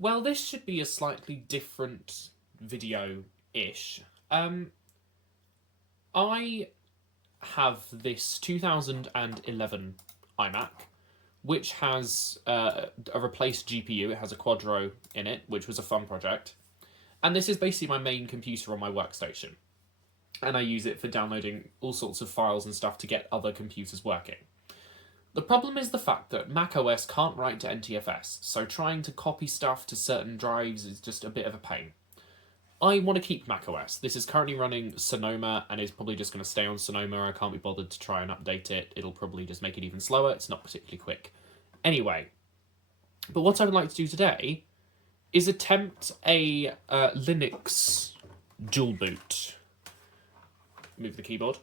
Well, this should be a slightly different video-ish. I have this 2011 iMac, which has a replaced GPU. It has a Quadro in it, which was a fun project. And this is basically my main computer on my workstation. And I use it for downloading all sorts of files and stuff to get other computers working. The problem is the fact that macOS can't write to NTFS, so trying to copy stuff to certain drives is just a bit of a pain. I want to keep macOS. This is currently running Sonoma and is probably just going to stay on Sonoma. I can't be bothered to try and update it. It'll probably just make it even slower. It's not particularly quick. Anyway, but what I would like to do today is attempt a Linux dual boot. Move the keyboard.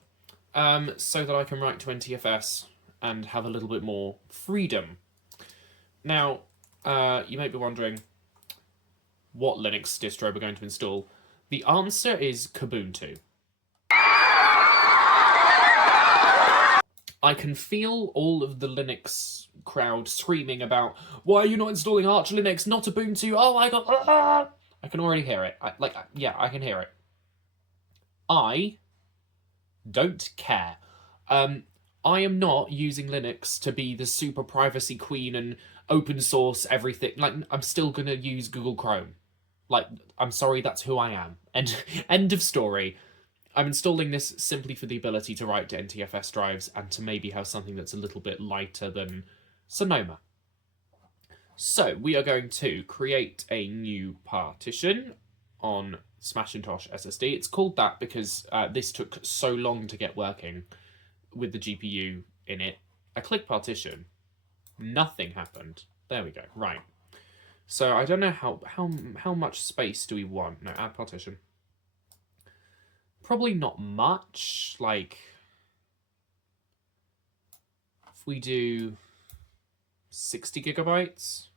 So that I can write to NTFS and have a little bit more freedom. Now, you may be wondering what Linux distro we're going to install. The answer is Kubuntu. I can feel all of the Linux crowd screaming about, why are you not installing Arch Linux, not Ubuntu? Oh my god! Ah! I can already hear it. I can hear it. I don't care. I am not using Linux to be the super privacy queen and open source everything. Like, I'm still gonna use Google Chrome. Like, I'm sorry, that's who I am. End of story. I'm installing this simply for the ability to write to NTFS drives and to maybe have something that's a little bit lighter than Sonoma. So, we are going to create a new partition on Smashintosh SSD. It's called that because this took so long to get working with the GPU in it. I click partition. Nothing happened. There we go. Right. So I don't know how much space do we want? No, add partition. Probably not much. Like, if we do 60 gigabytes,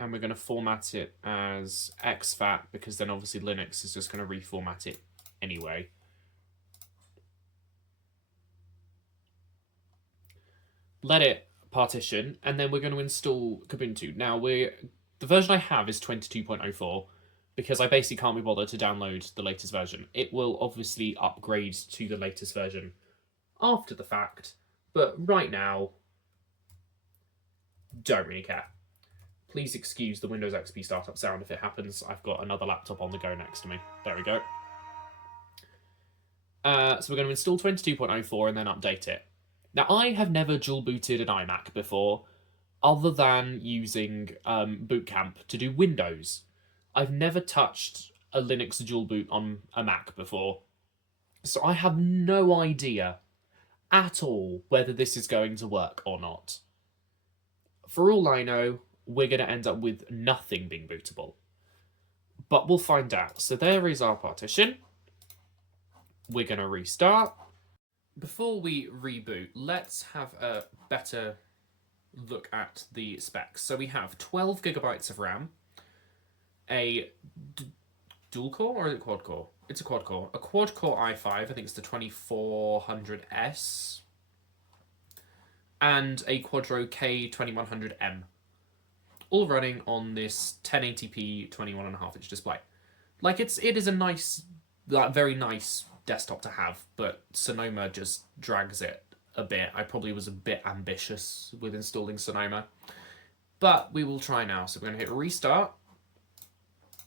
and we're going to format it as exFAT because then obviously Linux is just going to reformat it anyway. Let it partition, and then we're going to install Kubuntu. Now, the version I have is 22.04 because I basically can't be bothered to download the latest version. It will obviously upgrade to the latest version after the fact, but right now, don't really care. Please excuse the Windows XP startup sound if it happens. I've got another laptop on the go next to me. There we go. So we're going to install 22.04 and then update it. Now, I have never dual booted an iMac before, other than using Boot Camp to do Windows. I've never touched a Linux dual boot on a Mac before, so I have no idea at all whether this is going to work or not. For all I know, we're going to end up with nothing being bootable. But we'll find out. So there is our partition. We're going to restart. Before we reboot, let's have a better look at the specs. So we have 12 gigabytes of RAM, a dual core or is it quad core? It's a quad core. A quad core i5, I think it's the 2400S, and a Quadro K2100M. All running on this 1080p 21.5 inch display. Like, it is a nice, very nice desktop to have, but Sonoma just drags it a bit. I probably was a bit ambitious with installing Sonoma, but we will try now. So we're going to hit restart.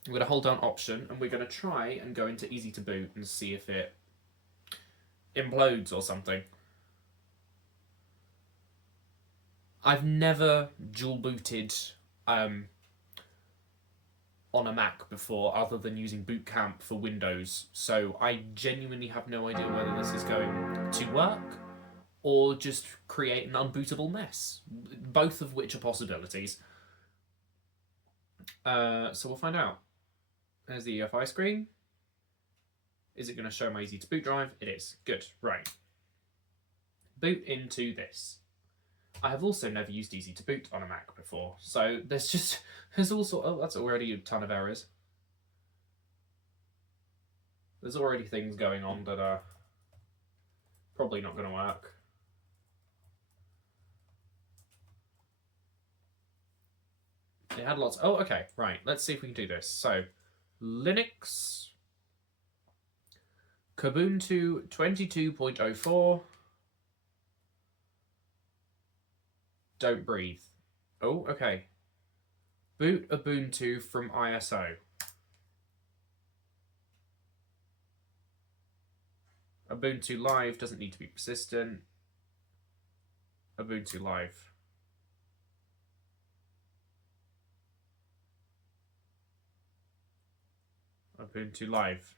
I'm going to hold down option, and we're going to try and go into easy to boot and see if it implodes or something. I've never dual booted on a Mac before, other than using Boot Camp for Windows, so I genuinely have no idea whether this is going to work or just create an unbootable mess, both of which are possibilities. So we'll find out. There's the EFI screen. Is it going to show my easy to boot drive? It is. Good. Right. Boot into this. I have also never used easy to boot on a Mac before, so there's also, oh, that's already a ton of errors. There's already things going on that are probably not going to work. It had lots. Oh, okay, right. Let's see if we can do this. So, Linux, Kubuntu 22.04. Don't breathe. Oh, okay. Boot Ubuntu from ISO. Ubuntu Live doesn't need to be persistent. Ubuntu Live. Ubuntu Live.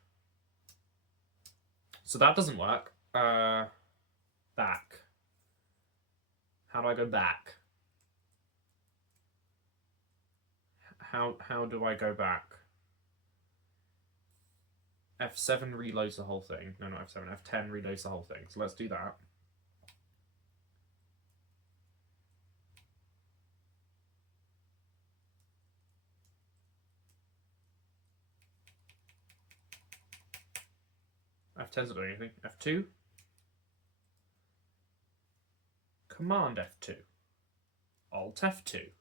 So that doesn't work. Back. How do I go back? How do I go back? F7 reloads the whole thing. No, not F7. F10 reloads the whole thing. So let's do that. F10's not doing anything. F2. Command F2. Alt F2.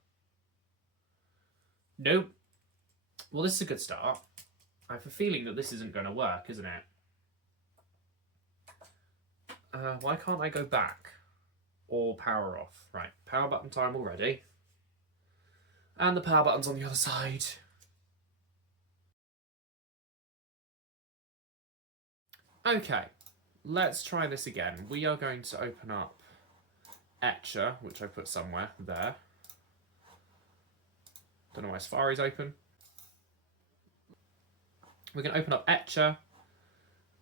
Nope. Well, this is a good start. I have a feeling that this isn't going to work, isn't it? Why can't I go back? Or power off? Right, power button time already. And the power button's on the other side. Okay, let's try this again. We are going to open up Etcher, which I put somewhere there. Don't know why Safari's open. We're going to open up Etcher,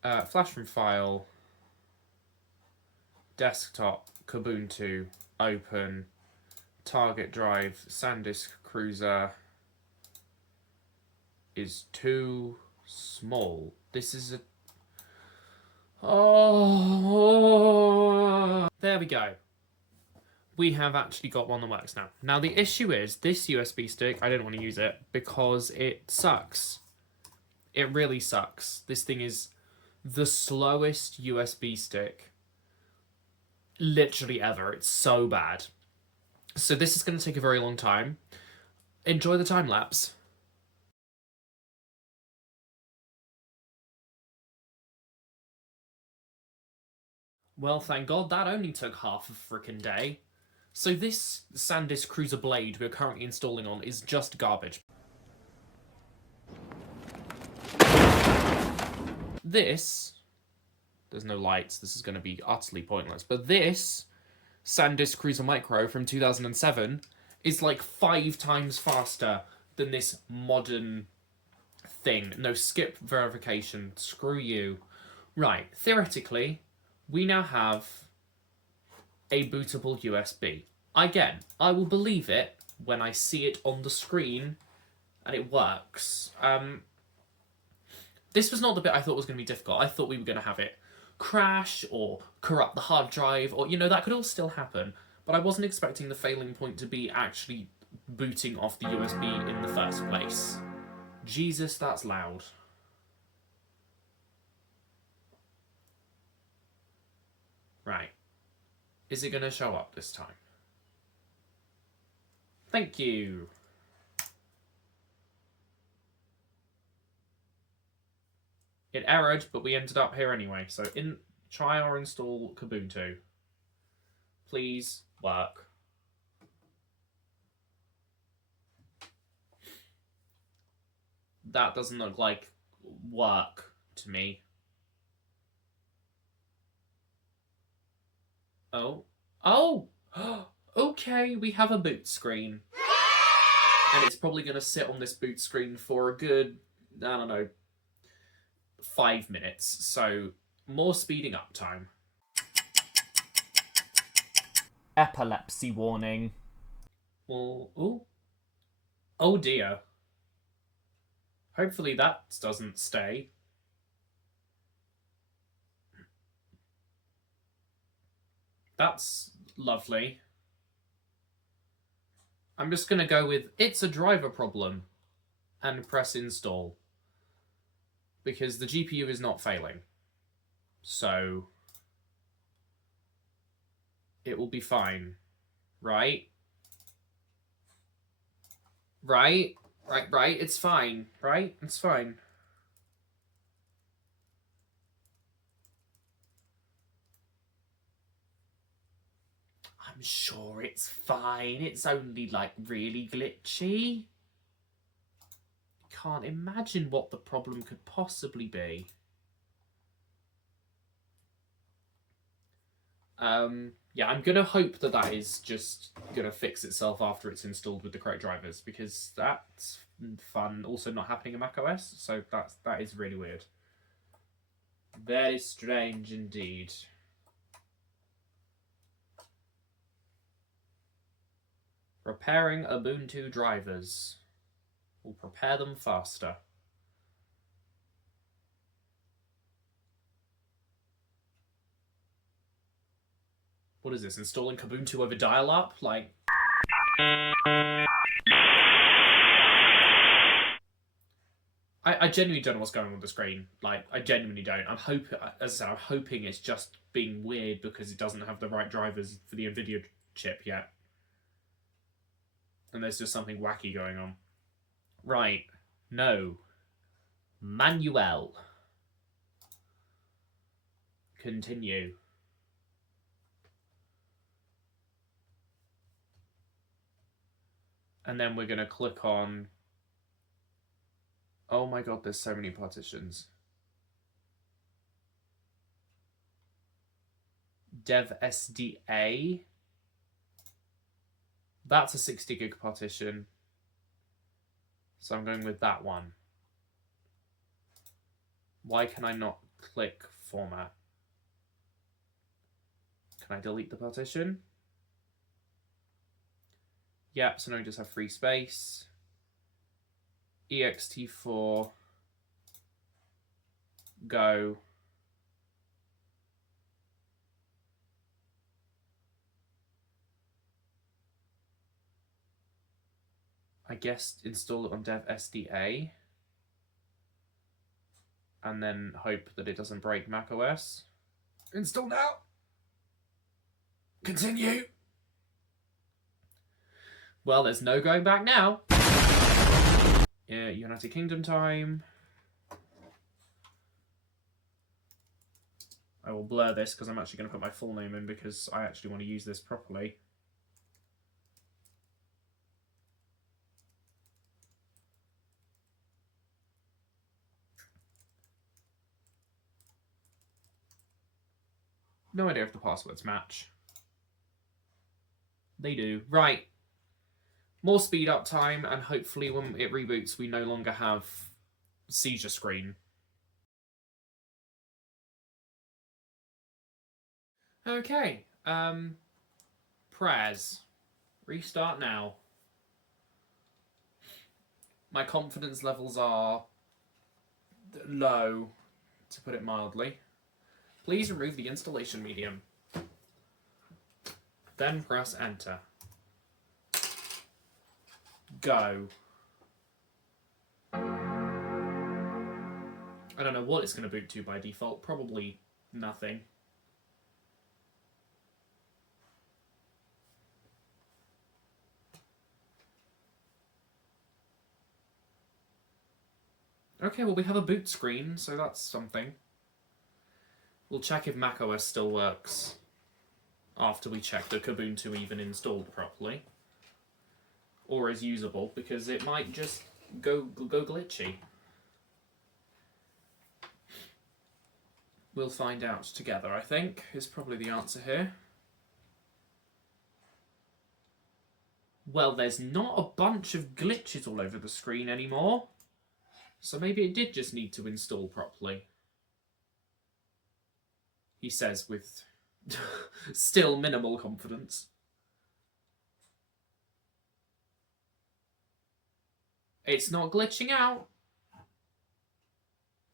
flash from file, desktop, Kubuntu, open, target drive, SanDisk Cruiser is too small. This is a... Oh, there we go. We have actually got one that works now. Now the issue is, this USB stick, I didn't want to use it because it sucks. It really sucks. This thing is the slowest USB stick literally ever. It's so bad. So this is going to take a very long time. Enjoy the time lapse. Well, thank God that only took half a frickin' day. So this SanDisk Cruiser Blade we're currently installing on is just garbage. This, there's no lights, this is going to be utterly pointless, but this SanDisk Cruiser Micro from 2007 is like 5 times faster than this modern thing. No skip verification, screw you. Right, theoretically, we now have a bootable USB. Again, I will believe it when I see it on the screen and it works. This was not the bit I thought was going to be difficult. I thought we were going to have it crash or corrupt the hard drive, or, you know, that could all still happen. But I wasn't expecting the failing point to be actually booting off the USB in the first place. Jesus, that's loud. Right. Is it going to show up this time? Thank you. It errored, but we ended up here anyway. So try or install Kubuntu. Please work. That doesn't look like work to me. Oh. Oh! Okay, we have a boot screen. And it's probably going to sit on this boot screen for a good, I don't know, 5 minutes. So, more speeding up time. Epilepsy warning. Well, ooh. Oh dear. Hopefully that doesn't stay. That's lovely. I'm just going to go with, it's a driver problem, and press install. Because the GPU is not failing. So, it will be fine. Right? Right? Right. It's fine. Right? It's fine. I'm sure it's fine. It's only, like, really glitchy. Can't imagine what the problem could possibly be. Yeah, I'm gonna hope that that is just gonna fix itself after it's installed with the correct drivers, because that's fun. Also not happening in macOS, so that is really weird. Very strange indeed. Repairing Ubuntu drivers will prepare them faster. What is this? Installing Kubuntu over dial-up? Like... I genuinely don't know what's going on with the screen. Like, I genuinely don't. I'm hoping it's just being weird because it doesn't have the right drivers for the NVIDIA chip yet. And there's just something wacky going on. Right. No. Manuel. Continue. And then we're going to click on... Oh my god, there's so many partitions. Dev SDA. That's a 60 gig partition. So I'm going with that one. Why can I not click format? Can I delete the partition? Yep, so now we just have free space. ext4 go. I guess install it on dev SDA and then hope that it doesn't break macOS. Install now. Continue. Well, there's no going back now. Yeah, United Kingdom time. I will blur this because I'm actually going to put my full name in because I actually want to use this properly. No idea if the passwords match. They do. Right. More speed up time, and hopefully when it reboots, we no longer have seizure screen. Okay. Prayers. Restart now. My confidence levels are low, to put it mildly. Please remove the installation medium. Then press enter. Go. I don't know what it's going to boot to by default. Probably nothing. Okay, well we have a boot screen, so that's something. We'll check if macOS still works after we check the Kubuntu even installed properly. Or is usable, because it might just go glitchy. We'll find out together, I think, is probably the answer here. Well, there's not a bunch of glitches all over the screen anymore. So maybe it did just need to install properly. He says with still minimal confidence. It's not glitching out.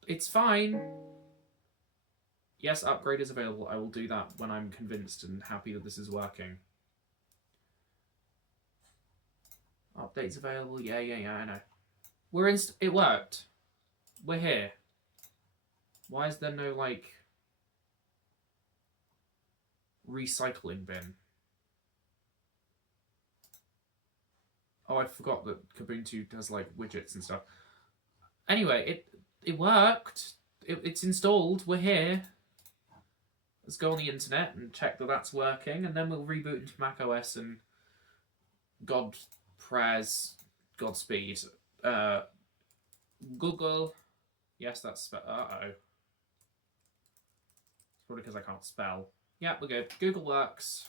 It's fine. Yes, upgrade is available. I will do that when I'm convinced and happy that this is working. Updates available. Yeah, I know. It worked. We're here. Why is there no, like, recycling bin? Oh, I forgot that Kubuntu does like widgets and stuff. Anyway, it worked. It's installed. We're here. Let's go on the internet and check that that's working, and then we'll reboot into Mac OS and God prayers, Godspeed. Google. Yes, that's uh-oh. It's probably because I can't spell. Yeah, we're good. Google works.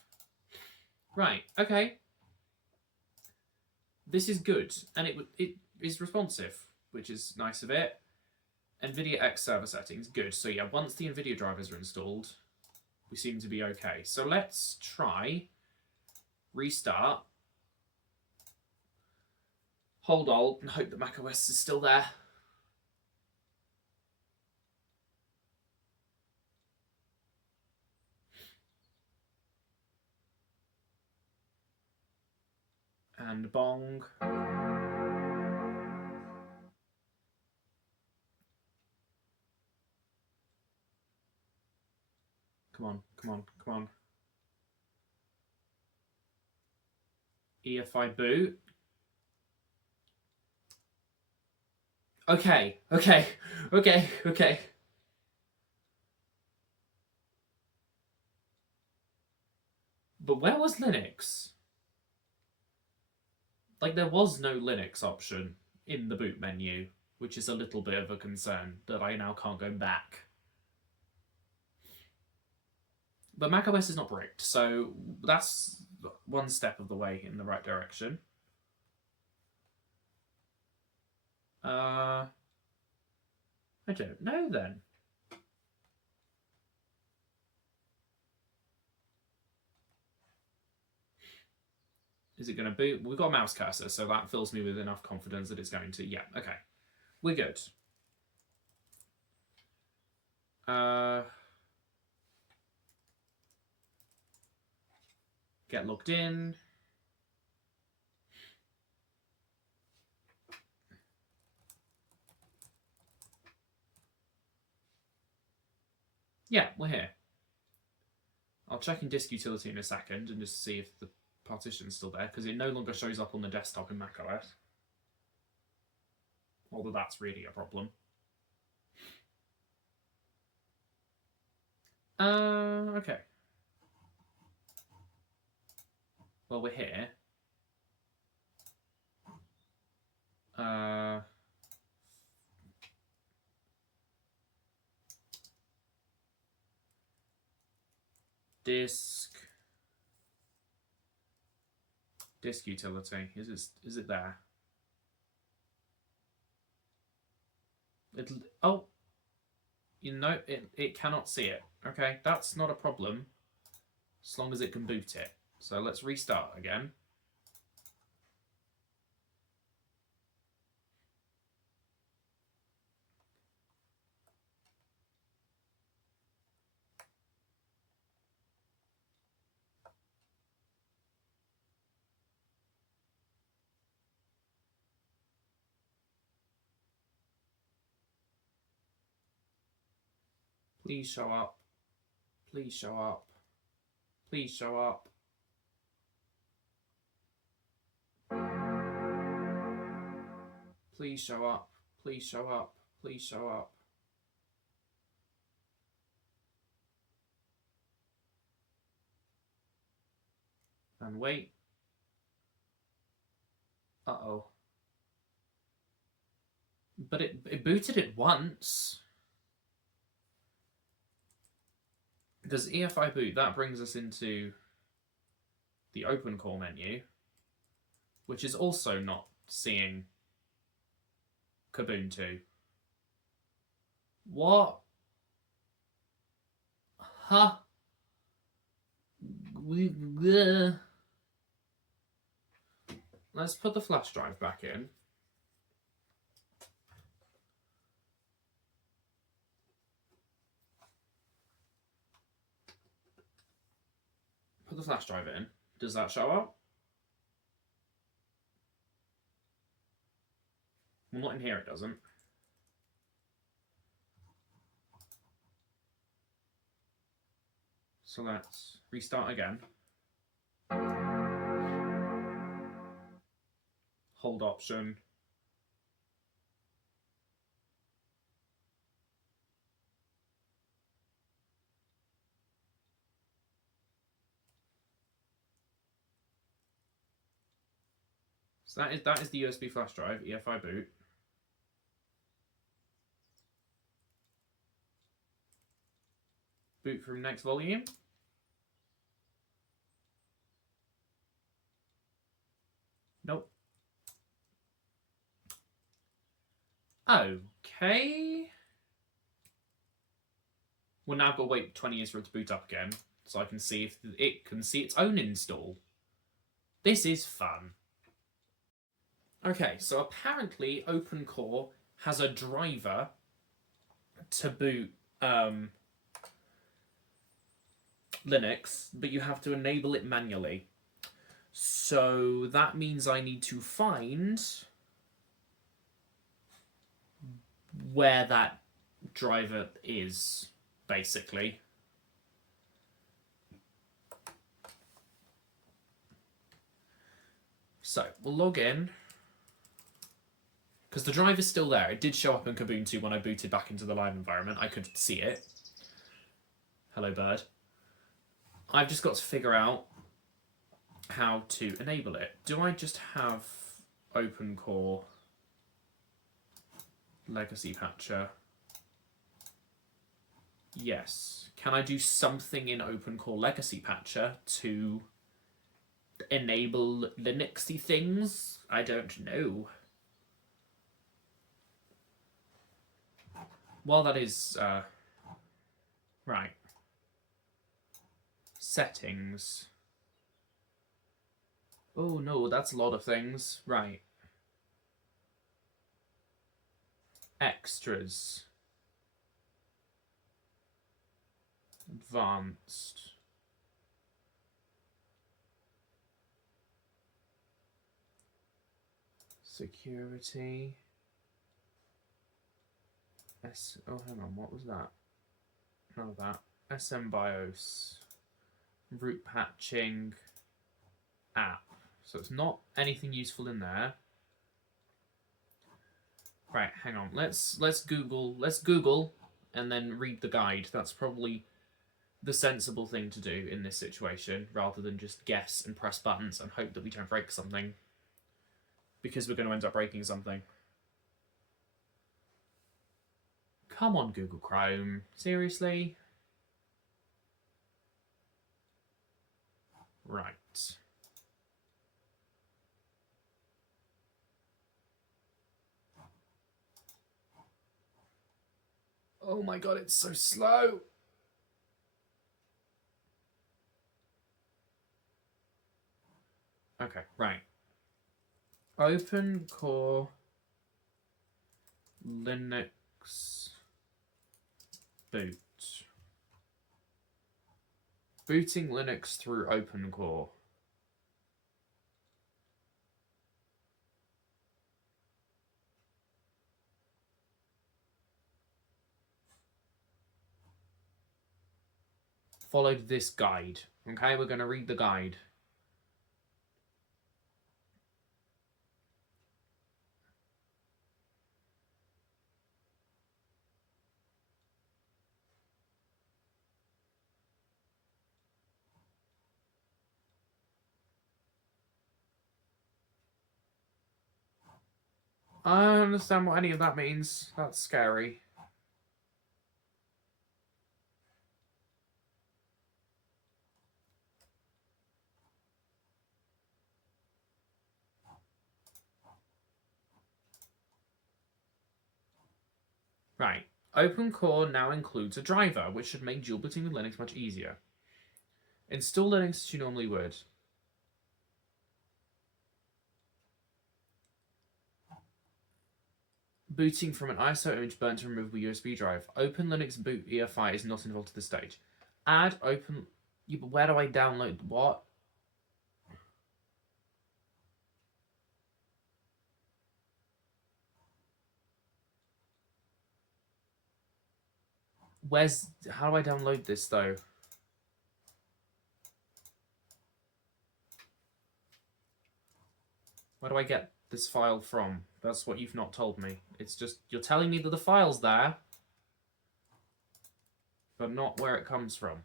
Right, okay. This is good, and it is responsive, which is nice of it. NVIDIA X server settings, good. So yeah, once the NVIDIA drivers are installed, we seem to be okay. So let's try restart. Hold Alt and hope that macOS is still there. And bong. Come on, come on, come on. EFI boot. Okay, okay, okay, okay. But where was Linux? Like, there was no Linux option in the boot menu, which is a little bit of a concern that I now can't go back. But macOS is not bricked, so that's one step of the way in the right direction. I don't know then. Is it going to boot? We've got a mouse cursor, so that fills me with enough confidence that it's going to. Yeah, okay. We're good. Get logged in. Yeah, we're here. I'll check in disk utility in a second and just see if the partition's still there, because it no longer shows up on the desktop in macOS. Although that's really a problem. Okay. Well, we're here. Disk utility. Is it there? Oh, you know, it cannot see it. Okay, that's not a problem, as long as it can boot it. So let's restart again. Please show up. Please show up. Please show up. Please show up. Please show up. Please show up. And wait. Uh-oh. But it booted it once. Does EFI boot? That brings us into the open core menu, which is also not seeing Kubuntu. What? Huh? Let's put the flash drive back in. Put the flash drive in. Does that show up? Well, not in here, it doesn't. So let's restart again. hold option. So that is the USB flash drive, EFI boot. Boot from next volume. Nope. Okay. Well, now I've got to wait 20 years for it to boot up again, so I can see if it can see its own install. This is fun. Okay, so apparently OpenCore has a driver to boot Linux, but you have to enable it manually. So that means I need to find where that driver is, basically. So we'll log in, because the driver's still there. It did show up in Kubuntu when I booted back into the live environment. I could see it. Hello, bird. I've just got to figure out how to enable it. Do I just have OpenCore Legacy Patcher? Yes. Can I do something in OpenCore Legacy Patcher to enable Linuxy things? I don't know. While that is right. Settings. Oh no, that's a lot of things. Right. Extras. Advanced. Security. Oh, hang on, what was that? None of that. SM BIOS. Root patching. App. So it's not anything useful in there. Right, hang on. Let's Google and then read the guide. That's probably the sensible thing to do in this situation, rather than just guess and press buttons and hope that we don't break something. Because we're going to end up breaking something. Come on, Google Chrome. Seriously? Right. Oh my god, it's so slow. Okay, right. OpenCore Linux boot. Booting Linux through OpenCore. Followed this guide. Okay, we're going to read the guide. I don't understand what any of that means. That's scary. Right. OpenCore now includes a driver, which should make dual booting with Linux much easier. Install Linux as you normally would. Booting from an ISO image burnt to removable USB drive. Open Linux boot EFI is not involved at this stage. Add open... Yeah, but where do I download what? Where's... How do I download this, though? Where do I get this file from? That's what you've not told me. It's just, you're telling me that the file's there, but not where it comes from.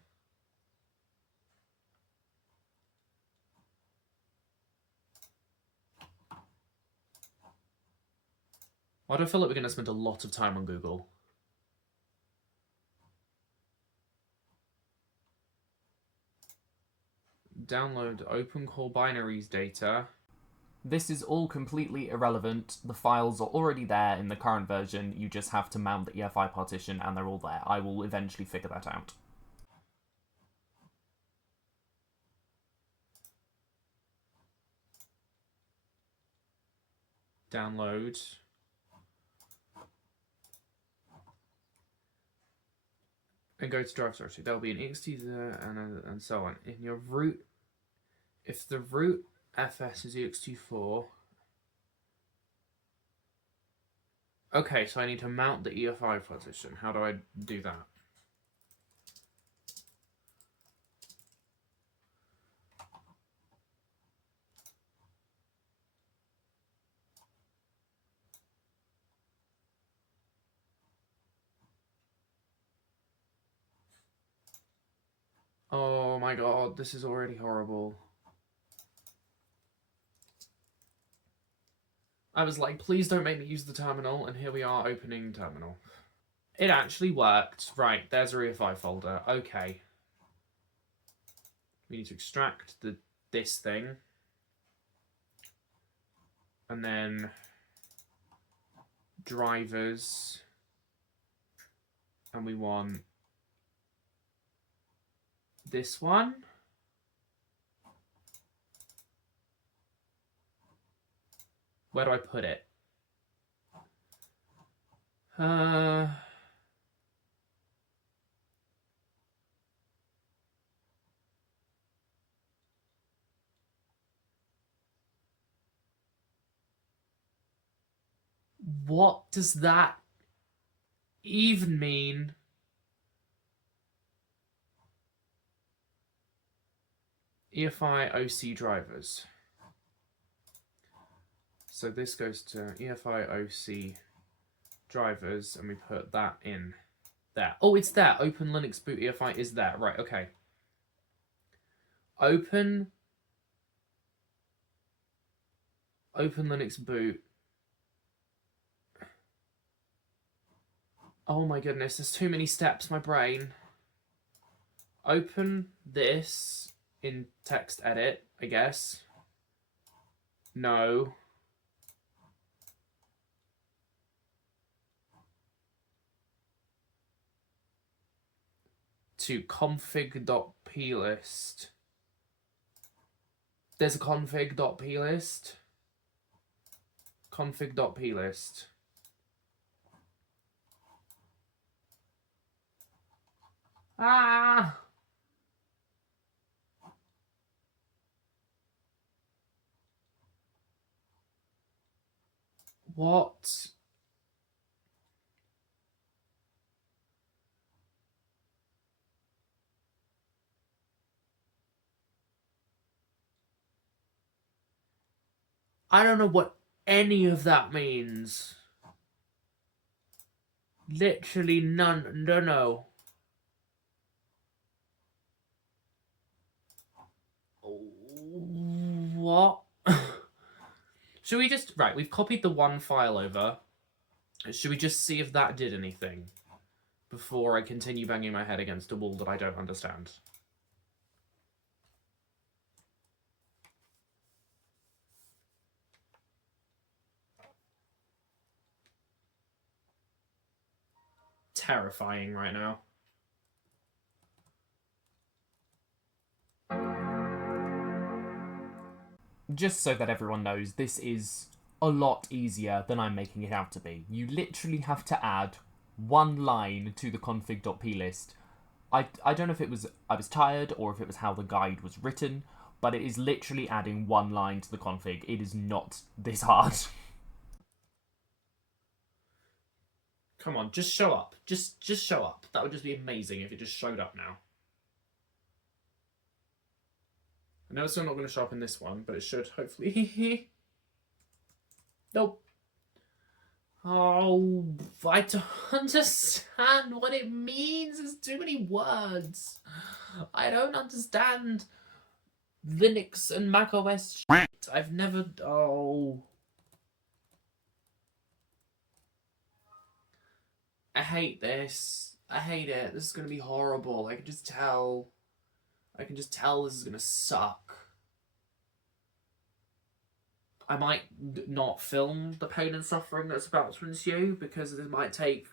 Why do I feel like we're going to spend a lot of time on Google? Download open core binaries data. This is all completely irrelevant. The files are already there in the current version. You just have to mount the EFI partition and they're all there. I will eventually figure that out. Download. And go to drive directory. There'll be an ext there and so on. In your root, if the root fs is ext4, okay, so I need to mount the EFI partition. How do I do that? Oh my god, this is already horrible. I was like, please don't make me use the terminal, and here we are opening terminal. It actually worked. Right, there's a EFI folder. Okay. We need to extract this thing. And then drivers. And we want this one. Where do I put it? What does that even mean? EFI OC drivers. So this goes to EFI OC drivers, and we put that in there. Oh, it's there. Open Linux boot EFI is there. Right, okay. Open Linux boot. Oh my goodness, there's too many steps, my brain. Open this in text edit, I guess. No. To config.plist. There's a config.plist. Config.plist. Ah! What? I don't know what any of that means. Literally none. No. What? Should we just... Right, we've copied the one file over. Should we just see if that did anything before I continue banging my head against a wall that I don't understand? Terrifying right now. Just so that everyone knows, this is a lot easier than I'm making it out to be. You literally have to add one line to the config.plist. I don't know if it was I was tired or if it was how the guide was written, but it is literally adding one line to the config. It is not this hard. Come on, just show up. Just show up. That would just be amazing if it just showed up now. I know it's still not going to show up in this one, but it should hopefully. Nope. Oh, I don't understand what it means. There's too many words. I don't understand Linux and macOS shit. I've never... Oh. I hate this. I hate it. This is going to be horrible. I can just tell. I can just tell this is going to suck. I might not film the pain and suffering that's about to ensue because it might take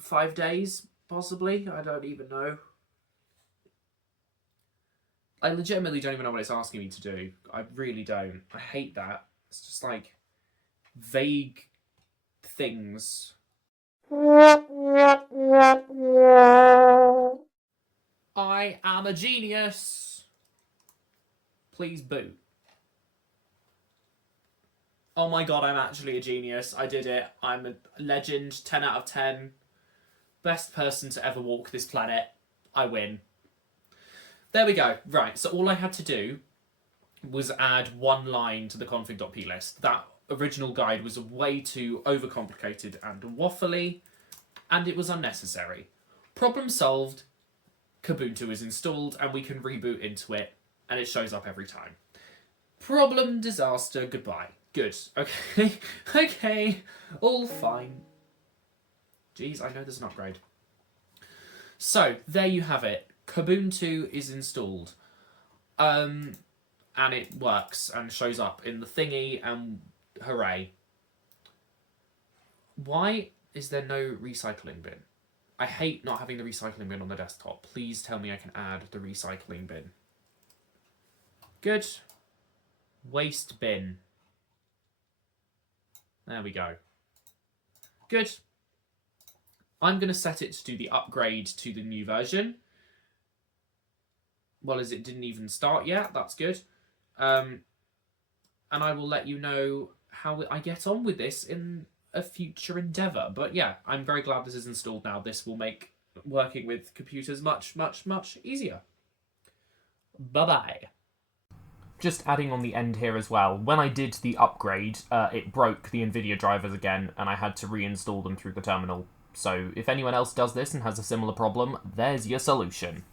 5 days, possibly. I don't even know. I legitimately don't even know what it's asking me to do. I really don't. I hate that. It's just like vague things. I am a genius. Please boot. Oh my god, I'm actually a genius. I did it. I'm a legend. 10 out of 10. Best person to ever walk this planet. I win. There we go. Right, so all I had to do was add one line to the config.plist. That original guide was way too overcomplicated and waffly, and it was unnecessary. Problem solved. Kubuntu is installed, and we can reboot into it, and it shows up every time. Problem, disaster, goodbye. Good. Okay. Okay. All fine. Jeez, I know there's an upgrade. So, there you have it. Kubuntu is installed. And it works and shows up in the thingy, and hooray. Why is there no recycling bin? I hate not having the recycling bin on the desktop. Please tell me I can add the recycling bin. Good. Waste bin. There we go. Good. I'm going to set it to do the upgrade to the new version. Well, as it didn't even start yet, that's good. And I will let you know how I get on with this in a future endeavour. But yeah, I'm very glad this is installed now. This will make working with computers much, much, much easier. Bye-bye. Just adding on the end here as well, when I did the upgrade, it broke the NVIDIA drivers again, and I had to reinstall them through the terminal. So if anyone else does this and has a similar problem, there's your solution.